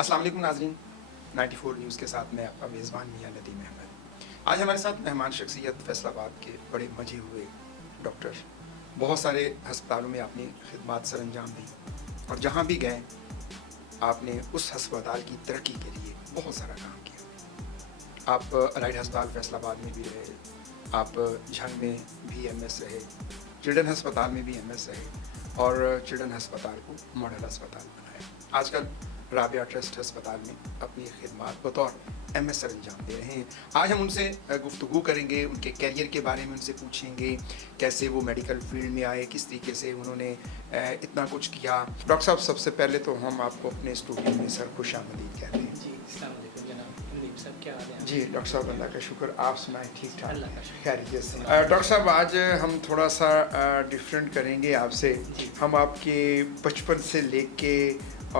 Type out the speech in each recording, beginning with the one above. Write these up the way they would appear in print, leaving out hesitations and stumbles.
अस्सलाम वालेकुम नाज़रीन, 94 न्यूज़ के साथ मैं आपका मेज़बान मियां नदीम अहमद। आज हमारे साथ मेहमान शख्सियत फैसलाबाद के बड़े मजे हुए डॉक्टर, बहुत सारे अस्पतालों में आपने खिदमत सर अंजाम दी और जहाँ भी गए आपने उस अस्पताल की तरक्की के लिए बहुत सारा काम किया। आप अलाइड अस्पताल फैसलाबाद में भी रहे, आप झंग में भी एमएस रहे, चिल्ड्रन अस्पताल में भी एमएस रहे और चिल्ड्रन अस्पताल को मॉडल अस्पताल बनाया। आजकल राबिया ट्रस्ट अस्पताल में अपनी खिदमत बतौर एमएस सर अंजाम दे रहे हैं। आज हम उनसे गुफ्तगू करेंगे, उनके कैरियर के बारे में उनसे पूछेंगे, कैसे वो मेडिकल फील्ड में आए, किस तरीके से उन्होंने इतना कुछ किया। डॉक्टर साहब, सबसे पहले तो हम आपको अपने स्टूडियो में सर खुशामदीद कहते हैं। जी, अस्सलाम वालेकुम जनाब नदीम साहब, क्या हाल है? जी डॉक्टर साहब, अल्लाह का शुक्र, आप सुनाएं? ठीक ठाक, अल्लाह का शुक्र। खैरियत से। डॉक्टर साहब, आज हम थोड़ा सा डिफरेंट करेंगे आपसे। हम आपके बचपन से लेके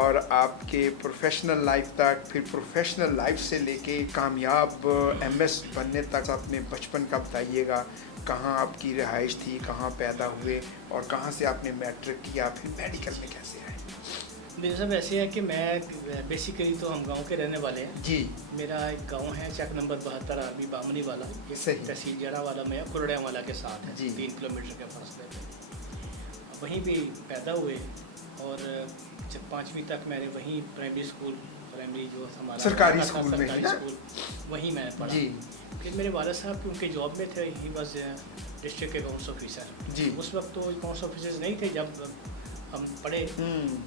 और आपके प्रोफेशनल लाइफ तक, फिर प्रोफेशनल लाइफ से लेके कामयाब एमएस बनने तक अपने बचपन का बताइएगा। कहाँ आपकी रिहाइश थी, कहाँ पैदा हुए और कहाँ से आपने मैट्रिक किया, फिर मेडिकल में कैसे आए? मेरे साहब ऐसे है कि मैं बेसिकली तो हम गांव के रहने वाले हैं जी। मेरा एक गांव है चक नंबर 72 आर्मी बामनी वाला, सही। तहसील जड़ा वाला में कुरड़िया वाला के साथ है जी। 3 किलोमीटर के फासले पे। वहीं भी पैदा हुए और जब 5वीं तक मैंने वहीं प्राइमरी जो हमारा सरकारी स्कूल में सरकारी ना? स्कूल वहीं मैंने पढ़ा। जी। फिर मेरे वाला साहब क्योंकि जॉब में थे, he was district accounts officer. जी। उस वक्त तो अकाउंट्स ऑफिसर्स नहीं थे जब हम पढ़े,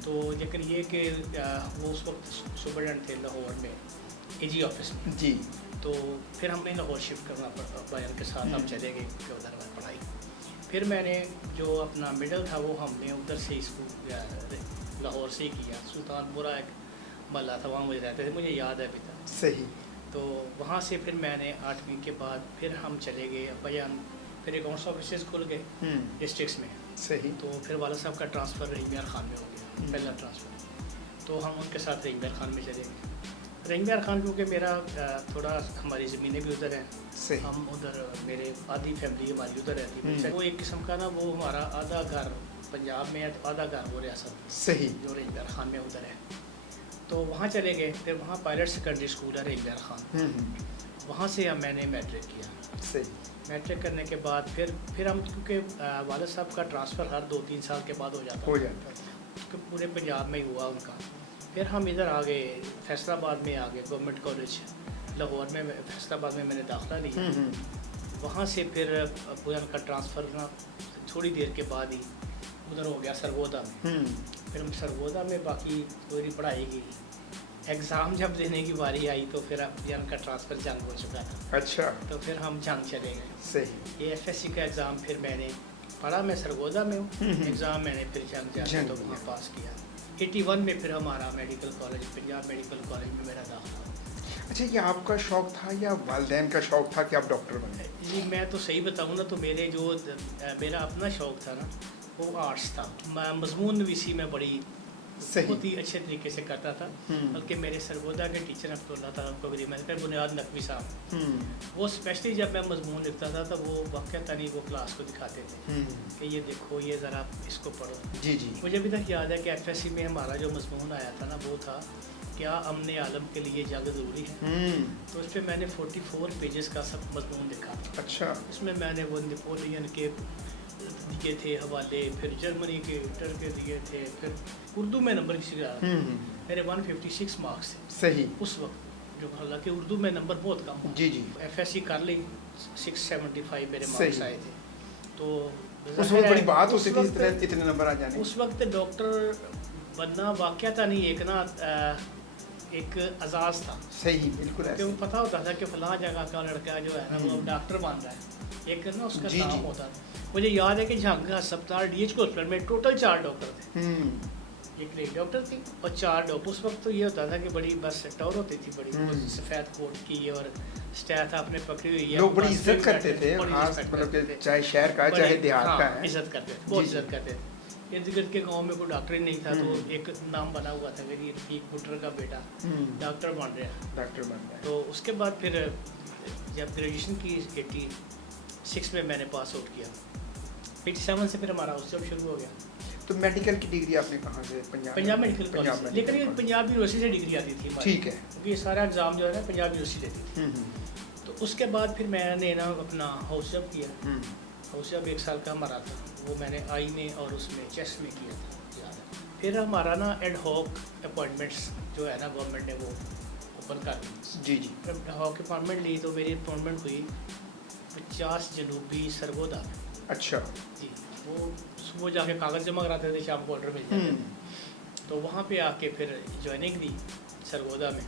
तो लेकिन ये कि वो उस वक्त सुपरडेंट थे लाहौर में एजी ऑफिस में। जी। तो फिर हमें लाहौर शिफ्ट करना पड़ा, बयान के साथ हम चले गए क्योंकि उधर हमारी पढ़ाई। फिर मैंने जो अपना मिडल था वो हमने उधर से स्कूल लाहौर से ही किया। सुल्तानपुरा एक महल्ला था, वहाँ मुझे रहते थे, मुझे याद है अभी तक। सही। तो वहाँ से फिर मैंने 8वीं के बाद फिर हम चले गए बयान, फिर अकाउंट्स ऑफिस खुल गए डिस्ट्रिक्ट्स में। सही। तो फिर वाला साहब का ट्रांसफ़र रहीमियार खान में हो गया, पहला ट्रांसफ़र। तो हम उनके साथ रहीमियार खान में चले गए। रहीमियार खान क्योंकि मेरा थोड़ा हमारी ज़मीनें भी उधर हैं, सही। हम उधर, मेरे आधी फैमिली हमारी उधर रहती है। वो एक किस्म का ना, वो हमारा आधा घर पंजाब में है तो आधा घर वो रियासत सही जो रहीमियार खान में उधर है। तो वहाँ चले गए। फिर वहाँ पायलट सेकेंडरी स्कूल है रहीमियार खान, वहाँ से मैंने मैट्रिक किया। सही। मैट्रिक करने के बाद फिर हम, क्योंकि वालिद साहब का ट्रांसफ़र हर 2-3 साल के बाद हो जाता क्योंकि पूरे पंजाब में ही हुआ उनका। फिर हम इधर आ गए, फैसलाबाद में आ गए, गवर्नमेंट कॉलेज लाहौर में, फैसलाबाद में मैंने दाखिला लिया। वहाँ से फिर उनका ट्रांसफ़र ना थोड़ी देर के बाद ही उधर हो गया सरगोदा में। फिर हम सरगोदा में बाकी पूरी पढ़ाई की। एग्ज़ाम जब देने की बारी आई तो फिर उनका ट्रांसफ़र जंग हो चुका था। अच्छा। तो फिर हम जंग चले गए। सही। ये एफएससी का एग्ज़ाम फिर मैंने पढ़ा, मैं सरगोदा में हूँ। एग्ज़ाम मैंने फिर जंग जाके तो वहाँ पास किया। 81 में फिर हमारा medical college, Punjab medical college में मेरा दाखिला हुआ। अच्छा, ये आपका शौक था या वालिदैन का शौक था कि आप डॉक्टर बने? जी, मैं तो सही बताऊँ ना, तो मेरा अपना शौक था ना, वो आर्ट्स था। मैं मजमून नवीसी में बड़ी बहुत ही अच्छे तरीके से करता था। बल्कि मेरे सरगोदा के टीचर अब्दुल्ला था, उनको भी मैं बुनियाद नकवी साहब, वो स्पेशली जब मैं मजमून लिखता था तो वो वाक़ता नहीं वो क्लास को दिखाते थे कि ये देखो, ये ज़रा इसको पढ़ो। जी जी। मुझे अभी तक याद है कि एफएससी में हमारा जो मजमून आया था ना, वो था क्या अमन आलम के लिए जंग ज़रूरी है। तो उस पर मैंने 44 पेजेस का सब मजमून लिखा। अच्छा। उसमें मैंने वो नेपोलियन के दिए थे हवाले, फिर जर्मनी के हिटलर के दिए थे, फिर उर्दू में नंबर किसी का मेरे 156 मार्क्स थे। सही। उस वक्त, जो हालांकि उर्दू में नंबर बहुत कम। जी जी। एफएससी कर ली, 675 मेरे मार्क्स आए थे। तो उस वक्त बड़ी बात होती थी इतने नंबर आ जाने। उस वक्त डॉक्टर बनना वाक़ता नहीं, एक ना एक एजाज़ था। सही, बिल्कुल ऐसे। क्योंकि पता होता था कि फलां जगह का लड़का जो है ना वो डॉक्टर बन रहा है, एक ना उसका नाम होता था। मुझे याद है कि झंग अस्पताल डीएच हॉस्पिटल में टोटल 4 डॉक्टर थे। एक लेडी डॉक्टर थी और 4 डॉक्टर। उस वक्त तो ये होता था कि बड़ी बस टॉर होती थी, बड़ी सफ़ेद कोट की और स्टैथ आपने पकड़ी हुई है। लोग बड़ी इज्जत करते थे, चाहे शहर का चाहे देहात का है, इज्जत करते थे, बहुत इज्जत करते थे। इर्द गिर्द के गाँव में कोई डॉक्टर ही नहीं था, तो एक नाम बना हुआ था मेरी रफीक बुटर का बेटा डॉक्टर बन रहा है। तो उसके बाद फिर जब ग्रेजुएशन की 86 में मैंने पास आउट किया, 87 से फिर हमारा हाउस जॉब शुरू हो गया। तो मेडिकल की डिग्री आपने कहाँ से? पंजाब मेडिकल कॉलेज से, लेकिन ये पंजाब यूनिवर्सिटी से डिग्री आती थी हमारी। ठीक है। क्योंकि ये सारा एग्ज़ाम जो है ना पंजाब यूनिवर्सिटी लेती थी। तो उसके बाद फिर मैंने ना अपना हाउस जॉब किया। हाउस जॉब 1 साल का हमारा था, वो मैंने आई में और उसमें चेस्ट में किया था, याद है। फिर हमारा ना एड हॉक अपॉइंटमेंट्स जो है ना गवर्नमेंट ने वो ओपन कर दी। जी जी। एड हॉक अपॉइंटमेंट ली तो मेरी अपॉइंटमेंट हुई 50 जनूबी सरगोदा में। अच्छा। जी, वो सुबह जाके कागज़ जमा कराते थे, शाम को ऑर्डर मिल जाते थे। तो वहाँ पे आके फिर ज्वाइनिंग दी सरगोदा में,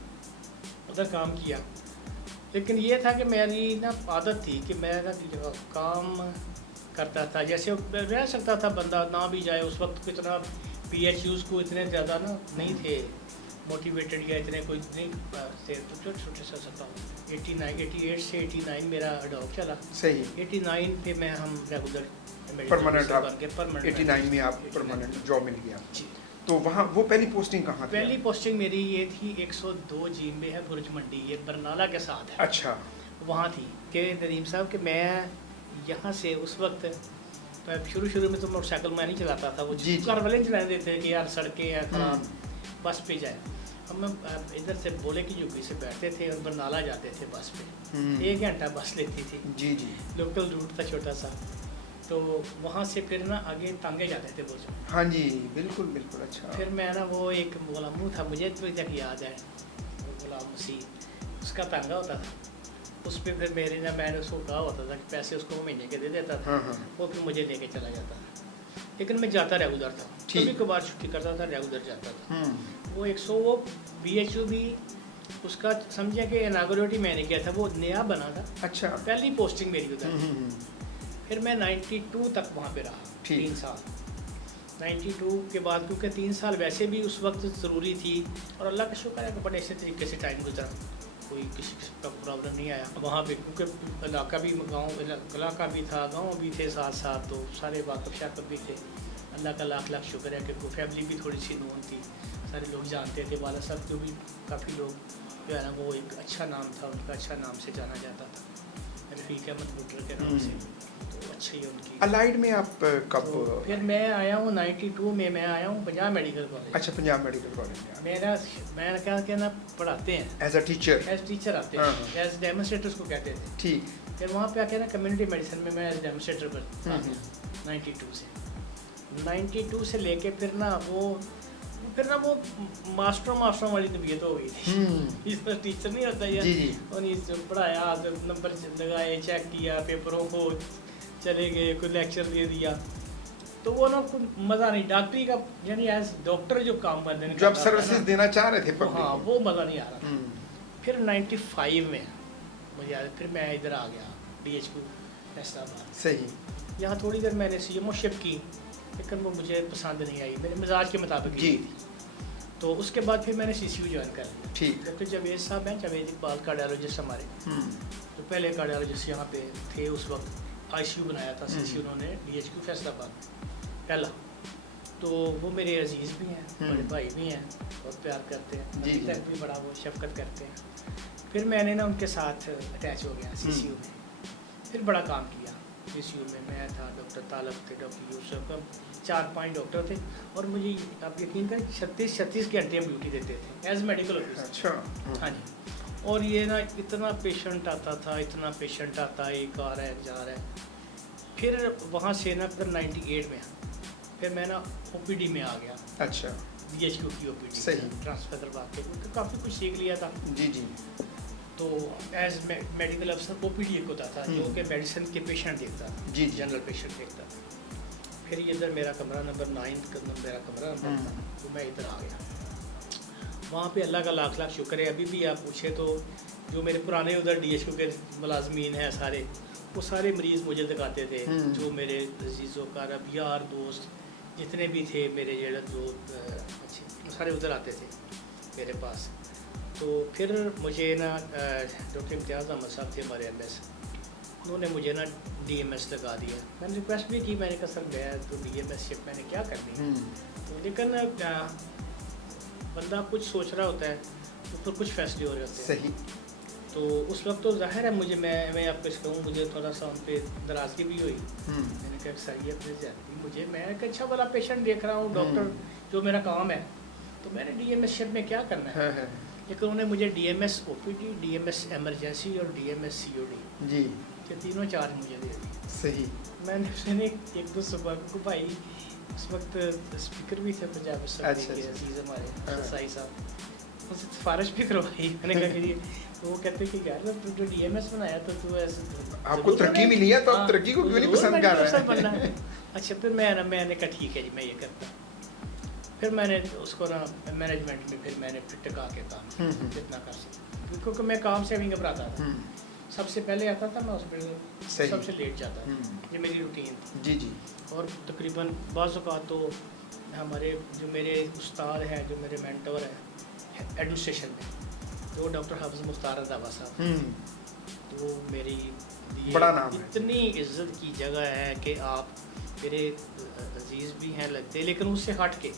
उधर काम किया। लेकिन ये था कि मेरी ना आदत थी कि मैं ना काम करता था, जैसे रह सकता था बंदा ना भी जाए। उस वक्त कितना PHUs को इतने ज़्यादा ना नहीं थे मोटिवेटेड, या इतने कोई नहीं थे, तो छोटे सा सकता हूँ। 88 से 89 मेरा अडॉप चला। सही। 89 पे मैं हम रेगुलर परमानेंट बन के परमानेंट 89 में आप परमानेंट जॉब मिल गया जी। तो वहाँ वो पहली पोस्टिंग कहाँ थी? पहली पोस्टिंग मेरी ये थी 102 जी में है बुर्ज मंडी, ये बरनाला के साथ है। अच्छा। वहाँ थी कि नदीम साहब कि मैं यहाँ से उस वक्त शुरू में तो मोटरसाइकिल मैं नहीं चलाता था, वो जी, जी। कार वाले चलाने देते हैं कि यार सड़कें हैं खराब, बस पे जाए। हम इधर से बोले कि यूपी से बैठते थे और बरनाला जाते थे बस पे। 1 घंटा बस लेती थी। जी जी। लोकल रूट था छोटा सा, तो वहाँ से फिर ना आगे टांगे जाते थे बुर्ज में। हाँ जी, बिल्कुल बिल्कुल। अच्छा। फिर मैं ना वो एक गुलामू था, मुझे तो तक याद है, वो गुलाम मसीह, उसका तांगा होता था। उस पर फिर मेरे ना मैंने उसको कहा होता था कि पैसे उसको महीने के दे देता था। हाँ। वो फिर मुझे लेके चला जाता था, लेकिन मैं जाता रेगुलर था। कभी कभार छुट्टी करता था, रेगुलर जाता था। वो 100 वो BHU भी उसका समझे कि इनागुरेट मैंने किया था, वो नया बना था। अच्छा। पहली पोस्टिंग मेरी उधर। फिर मैं 92 तक वहाँ पे रहा, 3 साल। 92 के बाद, क्योंकि 3 साल वैसे भी उस वक्त ज़रूरी थी, और अल्लाह का शुक्र है कि बड़े अच्छे तरीके से टाइम गुजरा, कोई किसी का प्रॉब्लम नहीं आया वहाँ पे। क्योंकि इलाका भी गाँव इलाका भी था, गाँव भी थे साथ साथ, तो सारे वाकफ शाकफ भी थे। अल्लाह का लाख लाख शुक्र है कि फैमिली भी थोड़ी सी नून थी, सारे लोग जानते थे। वाला साहब को भी काफ़ी लोग जो है ना, वो एक अच्छा नाम था उनका, अच्छा नाम से जाना जाता था, रफ़ीक अहमद बुटर के नाम से। तो अच्छी है उनकी। अलाइड में आप कब? तो फिर मैं आया हूँ 92 में, मैं आया हूँ पंजाब मेडिकल कॉलेज। अच्छा, पंजाब मेडिकल कॉलेज में मैं क्या कहना, पढ़ाते हैं as a teacher. As teacher आते हैं, एज डेमोस्ट्रेटर को कहते थे। ठीक। फिर वहाँ पे आके ना कम्युनिटी मेडिसिन में मैं एज डेमोस्ट्रेटर पर 92 से लेके फिर ना वो मास्टर वाली तबीयत हो गई थी। इसमें टीचर नहीं होता यार, और पढ़ाया, नंबर लगाए, चेक किया, पेपरों को चले गए, कोई लेक्चर दे दिया, तो वो ना कुछ मज़ा नहीं। डॉक्टरी का यानी एज डॉक्टर जो काम करते हैं, जो आप सर्विसेज देना चाह रहे थे पब्लिक, हाँ, वो मज़ा नहीं आ रहा था। फिर 95 में मुझे याद, फिर मैं इधर आ गया DHQ फैसलाबाद। सही। यहाँ थोड़ी देर मैंने CMO शिफ्ट की, लेकिन वो मुझे पसंद नहीं आई, मेरे मिजाज के मुताबिक जी। तो उसके बाद फिर मैंने CCU ज्वाइन कर लिया। ठीक। डॉक्टर जावेद साहब हैं, जावेद इकबाल कार्डियोलॉजिस्ट हमारे, तो पहले कार्डियोलॉजिस्ट यहाँ पे थे उस वक्त। ICU बनाया था CCU उन्होंने DHQ फैसलाबाद पहला। तो वो मेरे अजीज़ भी हैं, बड़े भाई भी हैं, बहुत प्यार करते हैं, अभी तक भी बड़ा वो शफकत करते हैं। फिर मैंने ना उनके साथ अटैच हो गया CCU में, फिर बड़ा काम किया CCU में। मैं था, डॉक्टर तालब थे, डॉक्टर यूसुफ, 4-5 डॉक्टर थे, और मुझे आप यकीन करें 36 घंटे हम ड्यूटी देते थे एज मेडिकल ऑफिसर। अच्छा। हाँ जी। और ये ना इतना पेशेंट आता था, इतना पेशेंट आता, एक आ रहा है जा रहा है। फिर वहाँ से ना फिर 98 में फिर मैं ना OPD में आ गया। अच्छा। DHQ की OPD सही। ट्रांसफर करवा के, तो काफ़ी कुछ सीख लिया था। जी जी। तो एज मेडिकल अफसर OPD एक होता था जो कि मेडिसिन के पेशेंट देखता था, जी। जनरल पेशेंट देखता था। फिर इधर मेरा कमरा नंबर 9 मेरा कमरा नंबर था, तो मैं इधर आ गया। वहाँ पे अल्लाह का लाख लाख शुक्र है, अभी भी आप पूछे तो जो मेरे पुराने उधर DHQ के मुलाजमीन हैं सारे, वो सारे मरीज़ मुझे दिखाते थे, जो मेरे अजीज़ों का रब यार दोस्त जितने भी थे मेरे जो अच्छे, सारे उधर आते थे मेरे पास। तो फिर मुझे ना डॉक्टर इम्तियाज़ अहमद साहब थे हमारे MS, उन्होंने मुझे ना DMS लगा दिया। मैंने रिक्वेस्ट भी की, मैंने कहा सर मैं तो DMS शिफ्ट मैंने क्या करनी है, तो लेकिन बंदा कुछ सोच रहा होता है तो फिर कुछ फैसले हो रहे होते हैं। सही। तो उस वक्त तो ज़ाहिर है मुझे मैं आपको कहूँ मुझे थोड़ा सा उन पर नाराज़गी भी हुई। मैंने कहा सर ये अपने ज़्यादा मुझे मैं एक अच्छा वाला पेशेंट देख रहा हूँ, डॉक्टर जो मेरा काम है, तो मैंने DMS में क्या करना है। लेकिन उन्होंने मुझे DMS OPD, DMS एमरजेंसी और DMS COD जी ये तीनों चार्ज मुझे दे दिए। सही। मैंने एक दो सुबह को भाई उस वक्त स्पीकर भी थे पंजाब अजीज़ हमारे साई साहब, उनसे सिफारिश भी करवाई। मैंने कहा कि तो वो कहते कि यार तू जो DMS बनाया तो तू ऐसे आपको तरक्की मिली है तो आप तरक्की को क्यों नहीं पसंद कर रहे हैं? अच्छा फिर मैंने कहा ठीक है जी मैं ये करता। फिर मैंने उसको ना मैनेजमेंट में फिर मैंने फिर टिका के काम जितना कर सकता, क्योंकि मैं काम से भी घबराता था। सबसे पहले आता था मैं हॉस्पिटल, सबसे लेट जाता था, ये मेरी रूटीन थी। जी जी। और तकरीबन बाज़ औक़ात तो हमारे जो मेरे उस्ताद हैं, जो मेरे मेंटर हैं एडमिनिस्ट्रेशन में, जो डॉक्टर हाफिज़ मुख्तार रंधावा साहब, तो मेरी बड़ा नाम है, इतनी इज्जत की जगह है कि आप मेरे अजीज़ भी हैं लगते, लेकिन उससे हट के